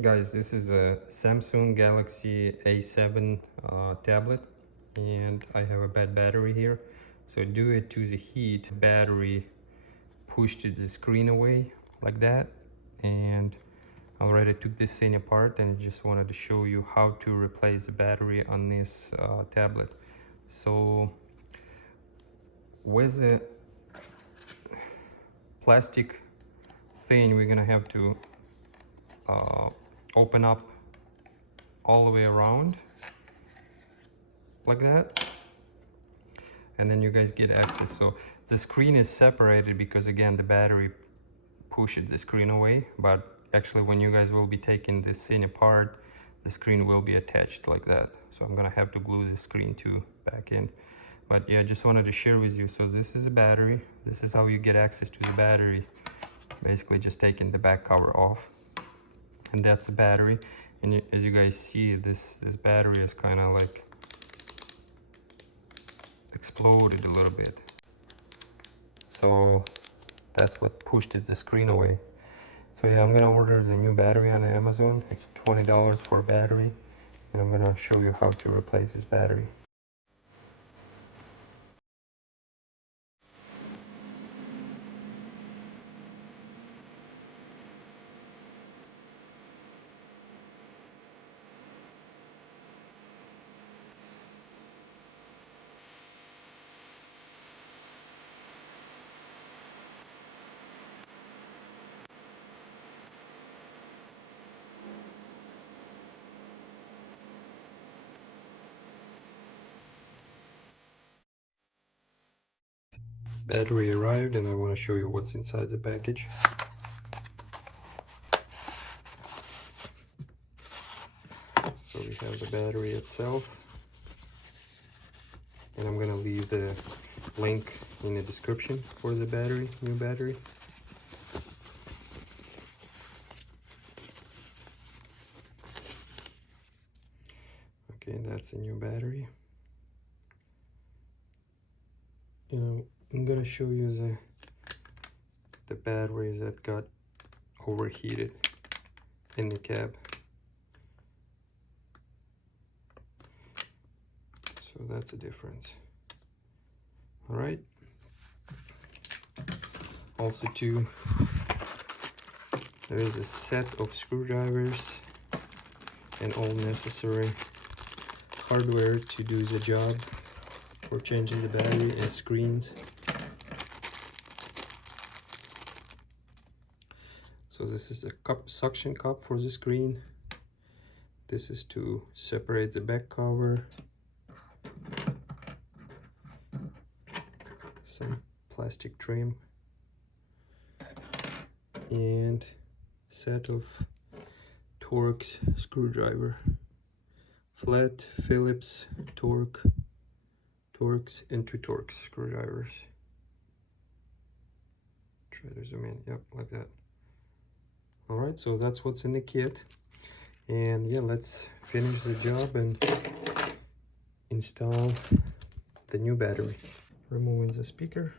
Guys, this is a Samsung Galaxy A7 tablet, and I have a bad battery here. So due to the heat, battery pushed the screen away like that, and I already took this thing apart and just wanted to show you how to replace the battery on this tablet. So with the plastic thing, we're gonna have to open up all the way around like that, and then you guys get access. So the screen is separated because again the battery pushes the screen away, but actually when you guys will be taking this thing apart, the screen will be attached like that. So I'm gonna have to glue the screen to back in. But yeah, just wanted to share with you. So this is a battery. This is how you get access to the battery. Basically just taking the back cover off, and that's the battery. And as you guys see, this battery is kind of like exploded a little bit. So that's what pushed the screen away. So yeah, I'm gonna order the new battery on Amazon. It's $20 for a battery, and I'm gonna show you how to replace this battery. Battery arrived, and I want to show you what's inside the package. So we have the battery itself, and I'm gonna leave the link in the description for the battery, new battery. Okay, that's a new battery. I'm gonna show you the batteries that got overheated in the cab. So that's a difference. All right. Also too, there is a set of screwdrivers and all necessary hardware to do the job for changing the battery and screens. So this is a suction cup for the screen. This is to separate the back cover. Some plastic trim. And set of Torx screwdriver. Flat, Phillips, Torx, and 2 Torx screwdrivers. Try to zoom in. Yep, like that. All right, so that's what's in the kit. And yeah, let's finish the job and install the new battery. Removing the speaker.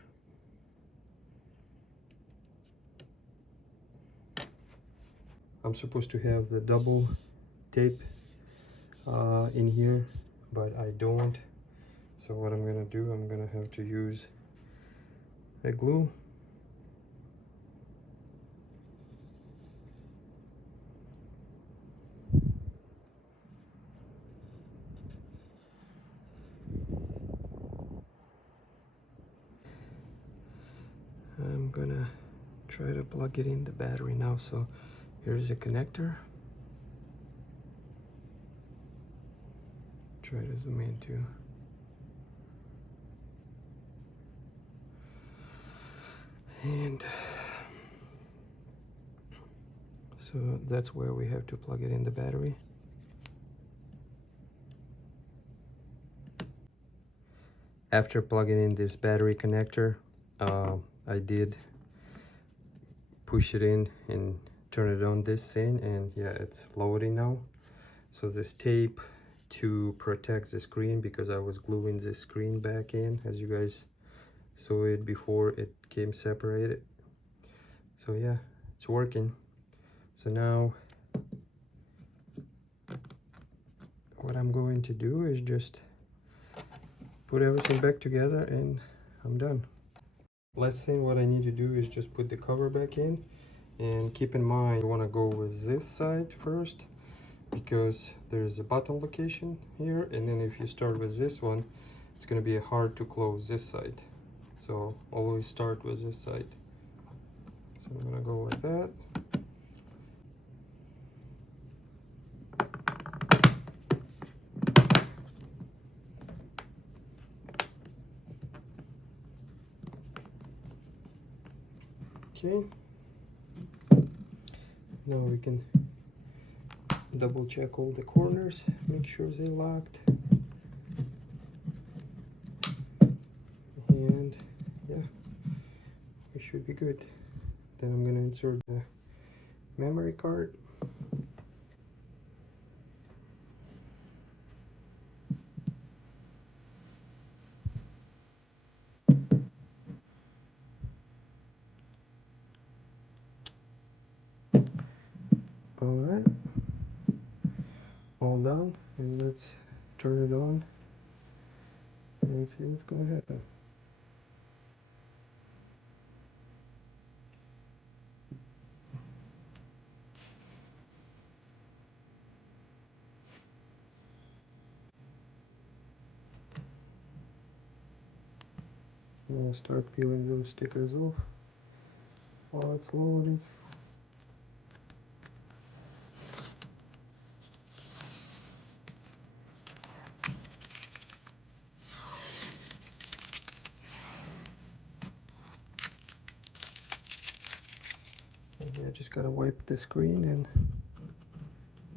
I'm supposed to have the double tape in here, but I don't. So what I'm gonna do, I'm gonna have to use a glue. I'm gonna try to plug it in the battery now. So here's a connector. Try to zoom in too. And so that's where we have to plug it in the battery. After plugging in this battery connector, I did push it in and turn it on this thing, and yeah, it's loading now. So this tape to protect the screen, because I was gluing the screen back in, as you guys saw it before it came separated. So yeah, it's working. So now what I'm going to do is just put everything back together and I'm done. Last thing what I need to do is just put the cover back in, and keep in mind you want to go with this side first because there's a button location here, and then if you start with this one it's going to be hard to close this side, so always start with this side. So I'm going to go like that. Okay, now we can double check all the corners, make sure they're locked, and yeah, we should be good. Then I'm going to insert the memory card. All right, all done, and let's turn it on and see what's going to happen. I'm going to start peeling those stickers off while it's loading. I just gotta wipe the screen and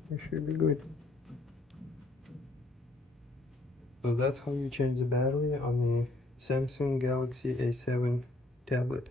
we should be good. So that's how you change the battery on the Samsung Galaxy A7 tablet.